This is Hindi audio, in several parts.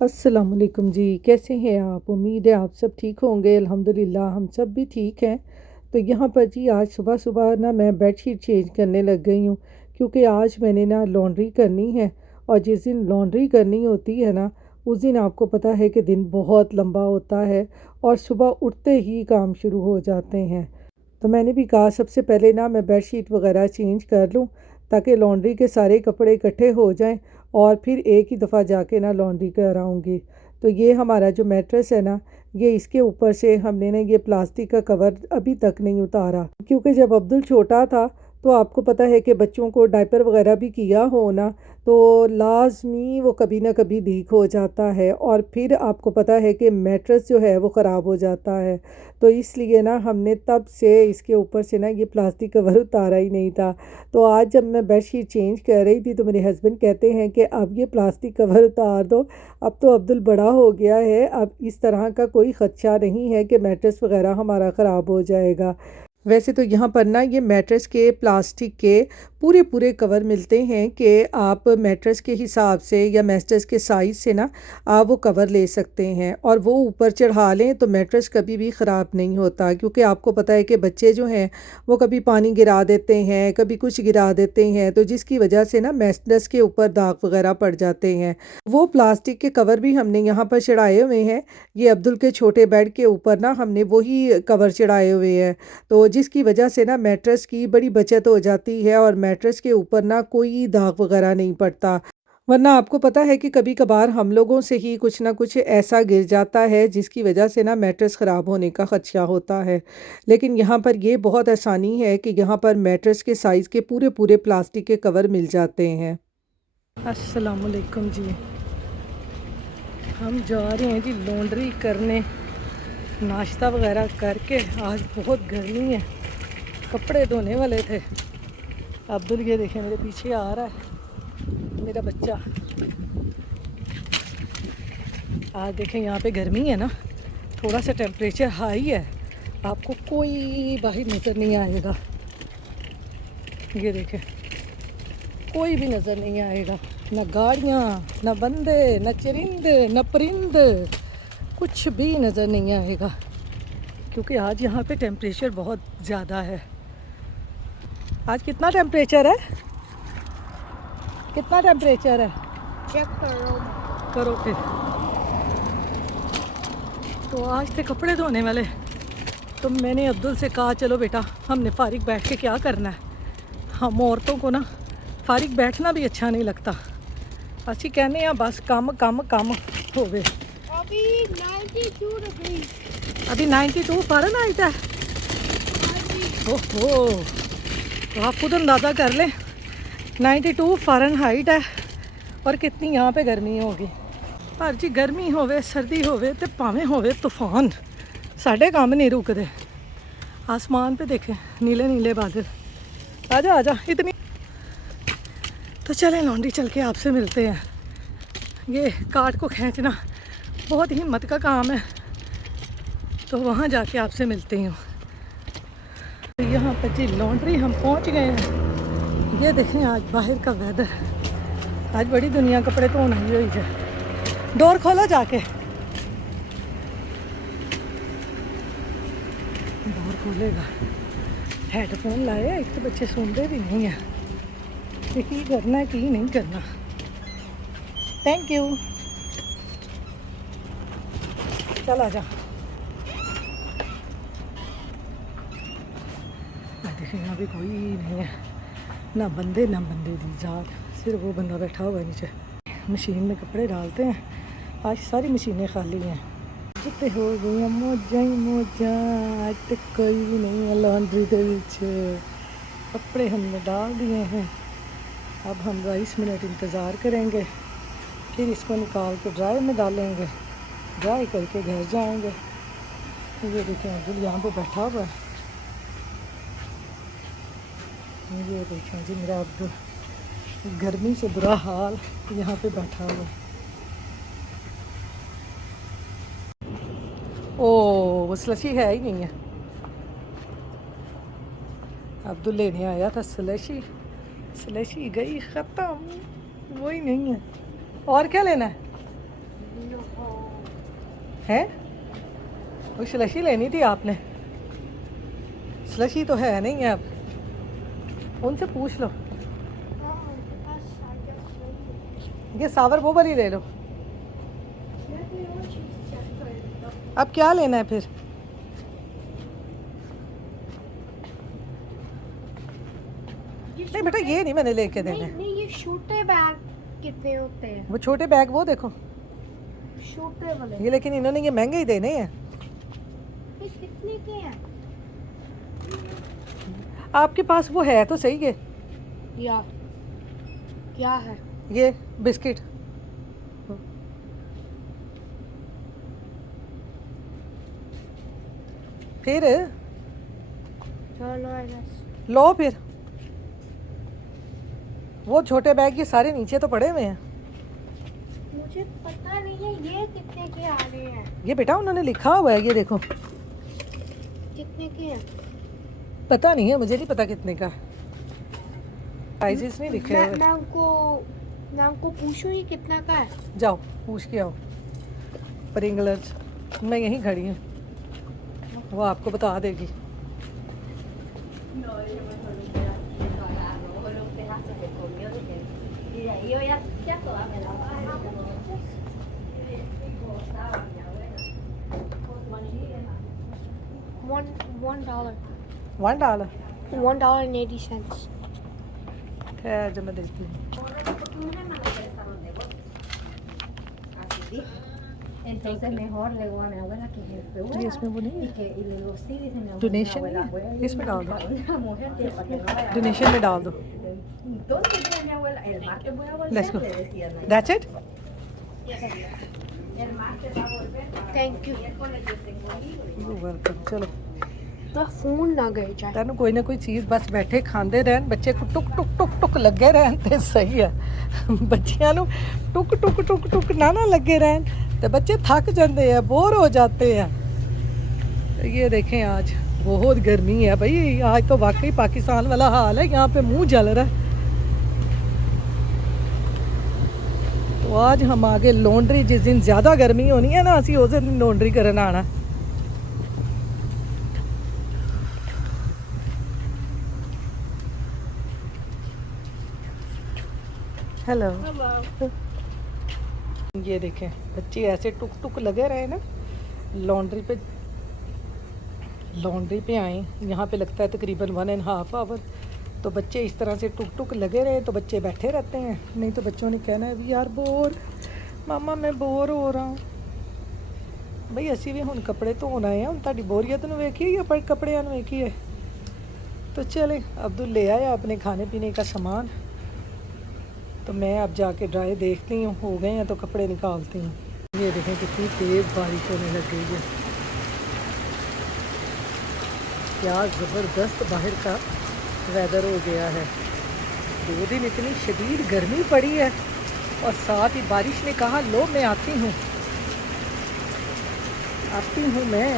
अस्सलाम वालेकुम जी, कैसे हैं आप? उम्मीद है आप सब ठीक होंगे। अल्हम्दुलिल्लाह हम सब भी ठीक हैं। तो यहाँ पर जी आज सुबह-सुबह ना मैं बेडशीट चेंज करने लग गई हूँ, क्योंकि आज मैंने ना लॉन्ड्री करनी है। और जिस दिन लॉन्ड्री करनी होती है ना, उस दिन आपको पता है कि दिन बहुत लंबा होता है और सुबह उठते ही काम शुरू हो जाते हैं। तो मैंने भी कहा सबसे पहले ना मैं बेडशीट वगैरह चेंज कर लूँ, ताकि लॉन्ड्री के सारे कपड़े इकट्ठे हो जाएं और फिर एक ही दफ़ा जाके ना लॉन्ड्री कराऊँगी। तो ये हमारा जो मैट्रेस है ना, ये इसके ऊपर से हमने ना ये प्लास्टिक का कवर अभी तक नहीं उतारा, क्योंकि जब अब्दुल छोटा था तो आपको पता है कि बच्चों को डायपर वगैरह भी किया हो ना, तो लाज़मी वो कभी ना कभी लीक हो जाता है और फिर आपको पता है कि मैट्रेस जो है वो ख़राब हो जाता है। तो इसलिए ना हमने तब से इसके ऊपर से ना ये प्लास्टिक कवर उतारा ही नहीं था। तो आज जब मैं बेडशीट चेंज कर रही थी तो मेरे हस्बैंड कहते हैं कि अब ये प्लास्टिक कवर उतार दो, अब तो अब्दुल बड़ा हो गया है, अब इस तरह का कोई ख़दशा नहीं है कि मैट्रेस वगैरह हमारा ख़राब हो जाएगा। वैसे तो यहाँ पर ना ये मैट्रेस के प्लास्टिक के पूरे पूरे कवर मिलते हैं कि आप मैट्रेस के हिसाब से या मैट्रेस के साइज़ से ना आप वो कवर ले सकते हैं और वो ऊपर चढ़ा लें तो मैट्रेस कभी भी ख़राब नहीं होता, क्योंकि आपको पता है कि बच्चे जो हैं वो कभी पानी गिरा देते हैं, कभी कुछ गिरा देते हैं, तो जिसकी वजह से ना मैट्रेस के ऊपर दाग वगैरह पड़ जाते हैं। वो प्लास्टिक के कवर भी हमने यहाँ पर चढ़ाए हुए हैं। ये अब्दुल के छोटे बेड के ऊपर ना हमने वही कवर चढ़ाए हुए हैं, तो जिसकी वजह से ना मैट्रेस की बड़ी बचत हो जाती है और मैट्रेस के ऊपर ना कोई दाग वगैरह नहीं पड़ता। वरना आपको पता है कि कभी कभार हम लोगों से ही कुछ ना कुछ ऐसा गिर जाता है जिसकी वजह से ना मैट्रेस ख़राब होने का ख़दशा होता है। लेकिन यहाँ पर ये बहुत आसानी है कि यहाँ पर मैट्रेस के साइज़ के पूरे पूरे प्लास्टिक के कवर मिल जाते हैं। अस्सलाम वालेकुम जी, हम जा रहे हैं जी लॉन्ड्री करने। नाश्ता वगैरह करके, आज बहुत गर्मी है, कपड़े धोने वाले थे। अब्दुल ये देखें मेरे पीछे आ रहा है, मेरा बच्चा। आज देखें यहाँ पे गर्मी है ना, थोड़ा सा टेम्परेचर हाई है, आपको कोई बाहर नज़र नहीं आएगा। ये देखें कोई भी नज़र नहीं आएगा, ना गाड़ियाँ, ना बंदे, ना चरिंदे, ना परिंदे, कुछ भी नज़र नहीं आएगा, क्योंकि आज यहाँ पे टेम्परेचर बहुत ज़्यादा है। आज कितना टेम्परेचर है? कितना टेम्परेचर है? चेक करो फिर। तो आज थे कपड़े धोने वाले, तो मैंने अब्दुल से कहा चलो बेटा हमने फारिग बैठ के क्या करना है, हम औरतों को ना फारिग बैठना भी अच्छा नहीं लगता। अच्छी कहने हैं बस काम काम काम हो गए। अभी 92 डिग्री, अभी 92 फ़ारेनहाइट है। ओहो, तो आप खुद अंदाज़ा कर लें 92 फ़ारेनहाइट है और कितनी यहाँ पे गर्मी होगी। पर जी गर्मी होवे सर्दी होवे तो भावें होवे तूफान, साढ़े काम नहीं रुकते। आसमान पे देखें नीले नीले बादल। आजा आजा इतनी। तो चलें लॉन्ड्री चल के आपसे मिलते हैं। ये कार्ड को खींचना बहुत हिम्मत का काम है, तो वहाँ जाके आपसे मिलती हूँ। यहाँ पर जी लॉन्ड्री हम पहुँच गए हैं। ये देखें आज बाहर का वेदर, आज बड़ी दुनिया कपड़े धोने आई हुई है। डोर खोलो जाके, डोर खोलेगा। हेडफोन लाए, एक तो बच्चे सुनते भी नहीं हैं कि की करना है की नहीं करना। थैंक यू, चल आ जा। देखें यहाँ भी कोई नहीं है, ना बंदे ना बंदे की जात, सिर्फ वो बंदा बैठा हुआ है नीचे। मशीन में कपड़े डालते हैं, आज सारी मशीनें खाली हैं। जितने हो गई मौजा ही मौजा, आज तक कोई भी नहीं है लॉन्ड्री के पीछे। कपड़े हमने डाल दिए हैं, अब हम 20 मिनट इंतज़ार करेंगे, फिर इसको निकाल के ड्राई में डालेंगे, ड्राई करके घर जाएंगे। ये देखें अब्दुल यहाँ पे बैठा हुआ है। ये देखें जी मेरा अब्दुल गर्मी से बुरा हाल यहाँ पे बैठा हुआ है। ओ वो स्लशी है ही नहीं है। अब्दुल लेने आया था स्लशी, स्लशी गई ख़त्म, वही नहीं है। और क्या लेना है? है वो स्लशी लेनी थी आपने स्लशी तो है नहीं है अब उनसे पूछ लो ये सावर वो वाली ले लो अब क्या लेना है फिर नहीं बेटा ये नहीं मैंने लेके देने नहीं ये छोटे बैग कितने होते हैं वो छोटे बैग वो देखो छोटे वाले ये लेकिन इन्होंने ये महंगे ही देने हैं ये कितने के हैं आपके पास वो है तो सही है या क्या है ये बिस्किट फिर चलो लो फिर वो छोटे बैग ये सारे नीचे तो पड़े हुए हैं मुझे पता नहीं है ये कितने के आ रहे हैं ये बेटा उन्होंने लिखा हुआ है ये देखो कितने के हैं पता नहीं है मुझे नहीं पता कितने का प्राइजेस नहीं लिखे हुए मैं उनको पूछूं ये कितना का है जाओ पूछ के आओ प्रिंगलर्स मैं यहीं खड़ी हूँ वो आपको बता देगी $1 $1 $1.80 है जो मैं देखती हूँ Entonces mejor le digo a mi abuela que es de ये इसमें वो नहीं y que y le digo sí dice mi abuela. Donation mi abuela, voy a ir इसमें डाल दो a mujer que para que no vaya. Donation में डाल दो ¿Dónde queda mi abuela? El martes voy a volver, Let's go. le decía. ¿No? That's it El martes va a volver. Thank you Miércoles yo tengo libre. Welcome चलो तो फोन ना गए जाए ਤੈਨੂੰ ਕੋਈ ਨਾ ਕੋਈ ਚੀਜ਼ ਬਸ ਬੈਠੇ ਖਾਂਦੇ ਰਹਿਣ ਬੱਚੇ ਕੋ ਟੁਕ ਟੁਕ ਟੁਕ ਟੁਕ ਲੱਗੇ ਰਹਿਣ ਤੇ ਸਹੀ ਹੈ ਬੱਚਿਆਂ ਨੂੰ ਟੁਕ ਟੁਕ ਟੁਕ ਟੁਕ ਨਾ ਲੱਗੇ ਰਹਿਣ ਤੇ ਬੱਚੇ थक जाते हैं बोर हो जाते हैं ये देखें आज बहुत गर्मी है भाई आज तो वाकई पाकिस्तान वाला हाल है यहाँ पे मुंह जल रहा है तो आज हम आगे लॉन्ड्री जिस दिन ज़्यादा गर्मी होनी है ना असी उस दिन लॉन्ड्री करन आना हेलो ये देखें बच्चे ऐसे टुक टुक लगे रहे ना लॉन्ड्री पे आए यहाँ पे लगता है तकरीबन 1.5 आवर तो बच्चे इस तरह से टुक टुक लगे रहे तो बच्चे बैठे रहते हैं नहीं तो बच्चों ने कहना है भी यार बोर मामा मैं बोर हो रहा हूँ भाई असी भी हुण कपड़े धोन आए हैं हुण तुहाडी बोरीयत नूं वेखिए या पर कपड़ियां नूं वेखिए तो चले अब्दुल ले आया अपने खाने पीने का सामान तो मैं अब जाके ड्राई देखती हूँ हो गए हैं तो कपड़े निकालती हूँ ये देखें कितनी तेज़ बारिश होने लग गई है क्या ज़बरदस्त बाहर का वेदर हो गया है 2 दिन इतनी शदीद गर्मी पड़ी है और साथ ही बारिश ने कहा लो मैं आती हूँ मैं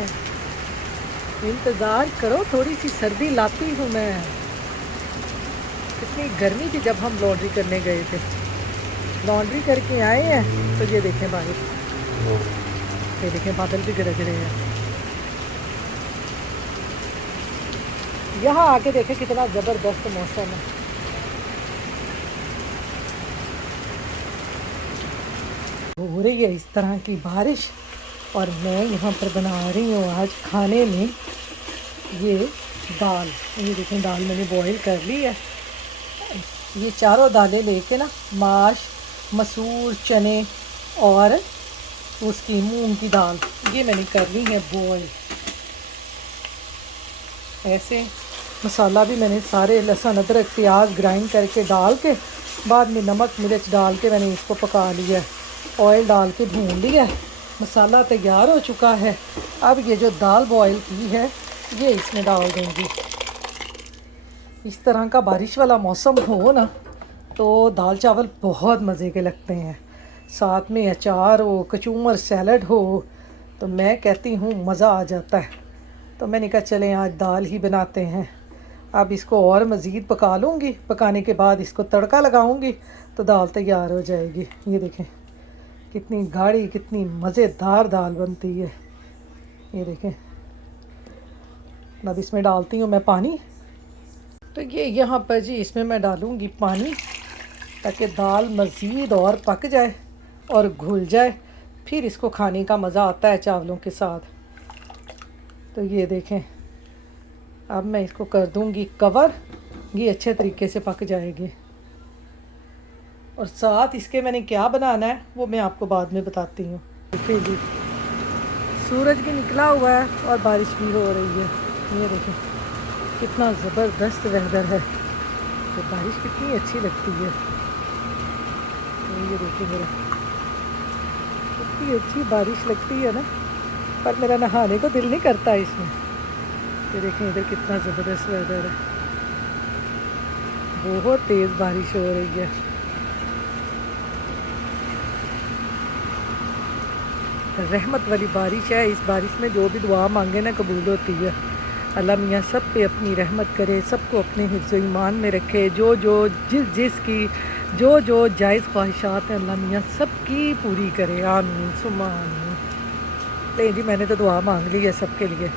इंतज़ार करो थोड़ी सी सर्दी लाती हूँ मैं कितनी गर्मी थी जब हम लॉन्ड्री करने गए थे लॉन्ड्री करके आए हैं तो ये देखें बारिश ये देखें बादल भी गरज रहे हैं यहाँ आके देखें कितना ज़बरदस्त मौसम है हो रही है इस तरह की बारिश और मैं यहाँ पर बना रही हूँ आज खाने में ये दाल ये देखें दाल मैंने बॉईल कर ली है ये चारों दालें लेके ना माश मसूर चने और उसकी मूंग की दाल ये मैंने कर ली है बॉईल ऐसे मसाला भी मैंने सारे लहसुन अदरक प्याज ग्राइंड करके डाल के बाद में नमक मिर्च डाल के मैंने इसको पका लिया ऑयल डाल के भून लिया मसाला तैयार हो चुका है अब ये जो दाल बॉईल की है ये इसमें डाल देंगी इस तरह का बारिश वाला मौसम हो ना तो दाल चावल बहुत मज़े के लगते हैं साथ में अचार हो कचूमर सैलड हो तो मैं कहती हूँ मज़ा आ जाता है तो मैंने कहा चलें आज दाल ही बनाते हैं अब इसको और मज़ीद पका लूँगी पकाने के बाद इसको तड़का लगाऊँगी तो दाल तैयार हो जाएगी ये देखें कितनी गाढ़ी कितनी मज़ेदार दाल बनती है। ये देखें, अब इसमें डालती हूँ मैं पानी। तो ये यहाँ पर जी इसमें मैं डालूँगी पानी ताकि दाल मज़ीद और पक जाए और घुल जाए, फिर इसको खाने का मज़ा आता है चावलों के साथ। तो ये देखें, अब मैं इसको कर दूँगी कवर, ये अच्छे तरीके से पक जाएगी। और साथ इसके मैंने क्या बनाना है वो मैं आपको बाद में बताती हूँ। देखिए जी, सूरज भी निकला हुआ है और बारिश भी हो रही है। ये देखें कितना ज़बरदस्त वेदर है, तो बारिश कितनी अच्छी लगती है। ये देखिए मेरा कितनी अच्छी बारिश लगती है ना, पर मेरा नहाने को दिल नहीं करता इसमें। ये देखें इधर कितना ज़बरदस्त वेदर है, बहुत तेज़ बारिश हो रही है। रहमत वाली बारिश है। इस बारिश में जो भी दुआ मांगे ना कबूल होती है। अल्लाह मियाँ सब पे अपनी रहमत करे, सबको अपने हिफ्ज़ ईमान में रखे। जो जिसकी जो जायज़ ख्वाहिशात हैं अल्लाह मियाँ सबकी पूरी करे। आमीन सुम्मा आमीन। नहीं जी, मैंने तो दुआ मांग ली है सबके लिए।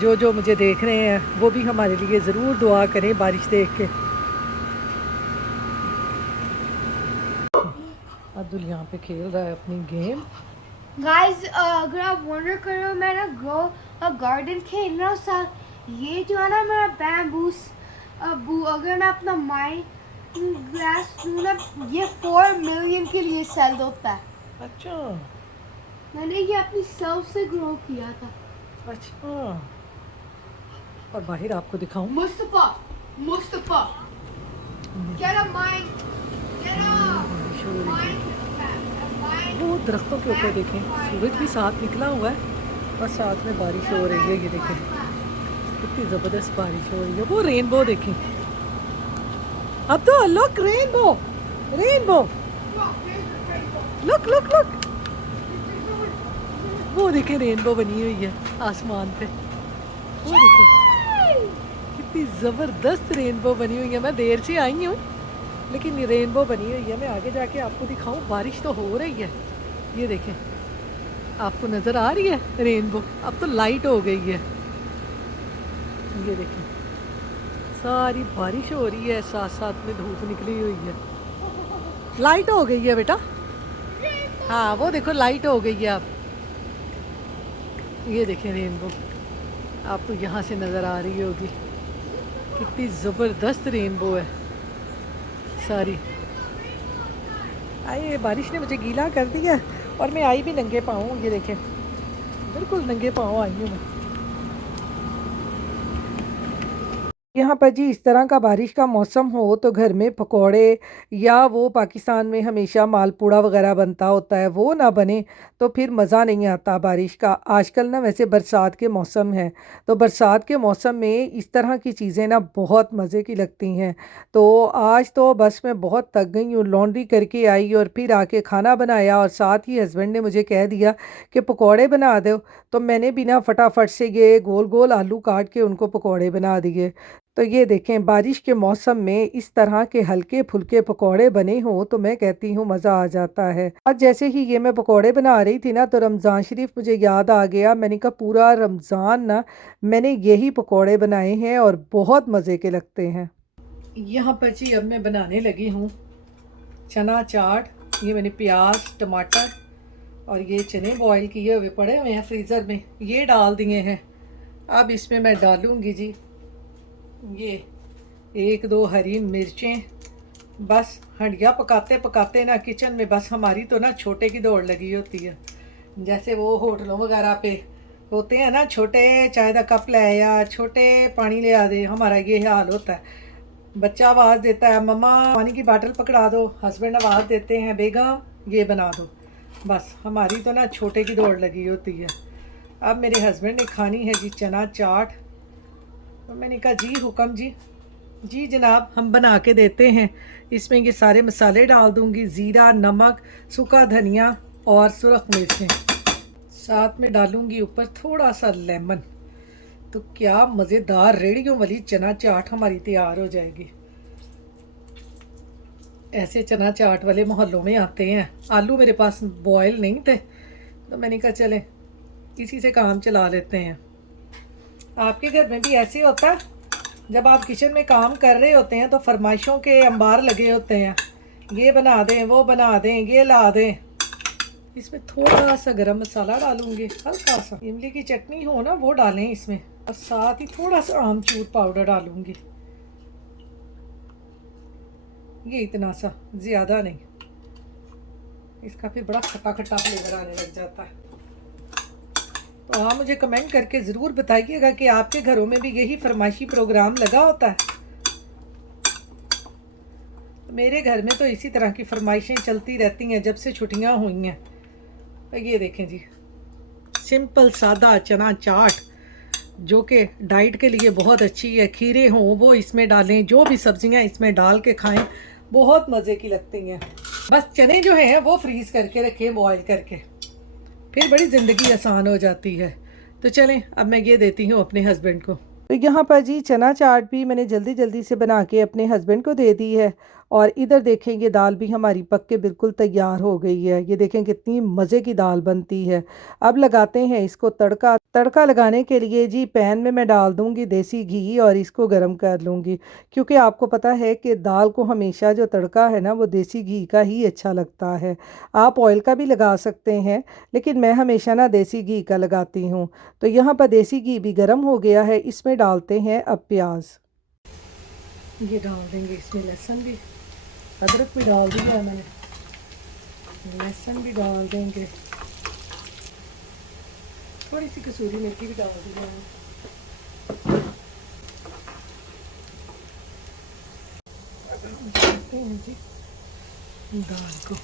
जो मुझे देख रहे हैं वो भी हमारे लिए ज़रूर दुआ करें बारिश देख के। अब्दुल यहाँ पे खेल रहा है अपनी गेम। गाइस अगर आप वंडर कर रहे हो, मैं ना ग्रो गार्डन खेल रहा हूँ साथ। ये जो है ना मेरा बैम्बूस अगर मैं अपना माइंड ग्लास लूँ ना, ये 4 मिलियन के लिए सेल होता है। अच्छा मैंने ये अपनी सेल्फ से ग्रो किया था। अच्छा, और बाहर आपको दिखाऊं। Mustafa get a mind, get a वो दरख्तों के ऊपर देखें, सूरज भी साथ निकला हुआ है और साथ में बारिश हो रही है। ये देखें कितनी ज़बरदस्त बारिश हो रही है। वो रेनबो देखें, अब तो look rainbow look look look, वो देखें रेनबो बनी हुई है आसमान पे। वो देखें कितनी ज़बरदस्त रेनबो बनी हुई है। मैं देर से आई हूँ लेकिन ये रेनबो बनी हुई है। मैं आगे जाके आपको दिखाऊं। बारिश तो हो रही है, ये देखें आपको नज़र आ रही है रेनबो। अब तो लाइट हो गई है। ये देखें सारी बारिश हो रही है, साथ साथ में धूप निकली हुई है। लाइट हो गई है बेटा, हाँ वो देखो लाइट हो गई है। अब ये देखें रेनबो आपको यहाँ से नज़र आ रही होगी। कितनी ज़बरदस्त रेनबो है सारी। आइए, बारिश ने मुझे गीला कर दिया और मैं आई भी नंगे पाँव हूँ। ये देखें बिल्कुल नंगे पाँव आई हूँ मैं। यहाँ पर जी इस तरह का बारिश का मौसम हो तो घर में पकोड़े, या वो पाकिस्तान में हमेशा मालपूड़ा वगैरह बनता होता है, वो ना बने तो फिर मज़ा नहीं आता बारिश का। आजकल ना वैसे बरसात के मौसम है, तो बरसात के मौसम में इस तरह की चीज़ें ना बहुत मज़े की लगती हैं। तो आज तो बस मैं बहुत थक गई हूँ, लॉन्ड्री करके आई और फिर आके खाना बनाया और साथ ही हस्बैंड ने मुझे कह दिया कि पकोड़े बना दो। तो मैंने भी ना फटाफट से ये गोल गोल आलू काट के उनको पकोड़े बना दिए। तो ये देखें बारिश के मौसम में इस तरह के हल्के फुल्के पकोड़े बने हों तो मैं कहती हूँ मज़ा आ जाता है। आज जैसे ही ये मैं पकोड़े बना रही थी ना, तो रमज़ान शरीफ मुझे याद आ गया। मैंने कहा पूरा रमज़ान ना मैंने यही पकोड़े बनाए हैं और बहुत मज़े के लगते हैं। यहाँ पर जी अब मैं बनाने लगी हूँ चना चाट। ये मैंने प्याज टमाटर और ये चने बॉयल किए हुए पड़े हुए हैं फ्रीज़र में, ये डाल दिए हैं। अब इसमें मैं डालूँगी जी ये 1-2 हरी मिर्चें। बस हंडिया पकाते पकाते ना किचन में बस हमारी तो ना छोटे की दौड़ लगी होती है। जैसे वो होटलों वगैरह पे होते हैं ना, छोटे चाय का कप ले आया, छोटे पानी ले आ दे, हमारा ये हाल होता है। बच्चा आवाज़ देता है मम्मा पानी की बाटल पकड़ा दो, हस्बैंड आवाज़ देते हैं बेगम ये बना दो। बस हमारी तो ना छोटे की दौड़ लगी होती है। अब मेरे हस्बैंड ने खानी है जी चना चाट, तो मैंने कहा जी हुक्म जी जनाब हम बना के देते हैं। इसमें ये सारे मसाले डाल दूंगी, ज़ीरा नमक सूखा धनिया और सुरख मिर्चें, साथ में डालूंगी ऊपर थोड़ा सा लेमन। तो क्या मज़ेदार रेड़ियों वाली चना चाट हमारी तैयार हो जाएगी। ऐसे चना चाट वाले मोहल्लों में आते हैं। आलू मेरे पास बॉयल नहीं थे तो मैंने कहा चले इसी से काम चला लेते हैं। आपके घर में भी ऐसे होता है? जब आप किचन में काम कर रहे होते हैं तो फरमाइशों के अंबार लगे होते हैं, ये बना दें, वो बना दें, ये ला दें। इसमें थोड़ा सा गरम मसाला डालूंगी, हल्का सा। इमली की चटनी हो ना वो डालें इसमें, और साथ ही थोड़ा सा आमचूर पाउडर डालूंगी। ये इतना सा, ज़्यादा नहीं। इसका फिर बड़ा खट्टा खट्टा फ्लेवर आने लग जाता है। तो आप मुझे कमेंट करके ज़रूर बताइएगा कि आपके घरों में भी यही फरमाइशी प्रोग्राम लगा होता है। मेरे घर में तो इसी तरह की फरमाइशें चलती रहती हैं जब से छुट्टियां हुई हैं। तो ये देखें जी, सिंपल सादा चना चाट जो कि डाइट के लिए बहुत अच्छी है। खीरे हों वो इसमें डालें, जो भी सब्जियां इसमें डाल के खाएं, बहुत मज़े की लगती हैं। बस चने जो हैं वो फ्रीज़ करके रखें बॉयल करके, फिर बड़ी ज़िंदगी आसान हो जाती है। तो चलें अब मैं ये देती हूँ अपने हस्बैंड को। तो यहाँ पर जी चना चाट भी मैंने जल्दी जल्दी से बना के अपने हस्बैंड को दे दी है। और इधर देखें ये दाल भी हमारी पक के बिल्कुल तैयार हो गई है। ये देखें कितनी मज़े की दाल बनती है। अब लगाते हैं इसको तड़का। तड़का लगाने के लिए जी पैन में मैं डाल दूँगी देसी घी और इसको गर्म कर लूँगी, क्योंकि आपको पता है कि दाल को हमेशा जो तड़का है ना वो देसी घी का ही अच्छा लगता है। आप ऑयल का भी लगा सकते हैं, लेकिन मैं हमेशा ना देसी घी का लगाती हूँ। तो यहाँ पर देसी घी भी गर्म हो गया है, इसमें डालते हैं अब प्याज। ये डाल देंगे इसमें लहसुन भी, अदरक भी डाल दिया है मैंने, लहसुन भी डाल देंगे, थोड़ी सी कसूरी मेथी भी डाल दी है। डालते हैं जी दाल को।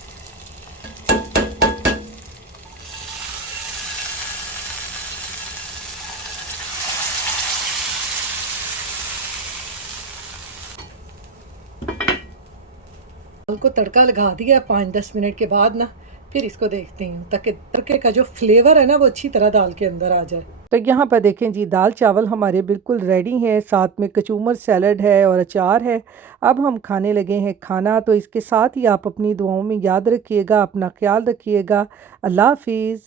दाल को तड़का लगा दिया 5-10 मिनट के बाद ना, फिर इसको देखते हैं ताकि तड़के का जो फ्लेवर है ना वो अच्छी तरह दाल के अंदर आ जाए। तो यहाँ पर देखें जी दाल चावल हमारे बिल्कुल रेडी हैं, साथ में कचूमर सैलड है और अचार है। अब हम खाने लगे हैं खाना। तो इसके साथ ही आप अपनी दुआओं में याद रखिएगा, अपना ख्याल रखिएगा। अल्लाह हाफिज़।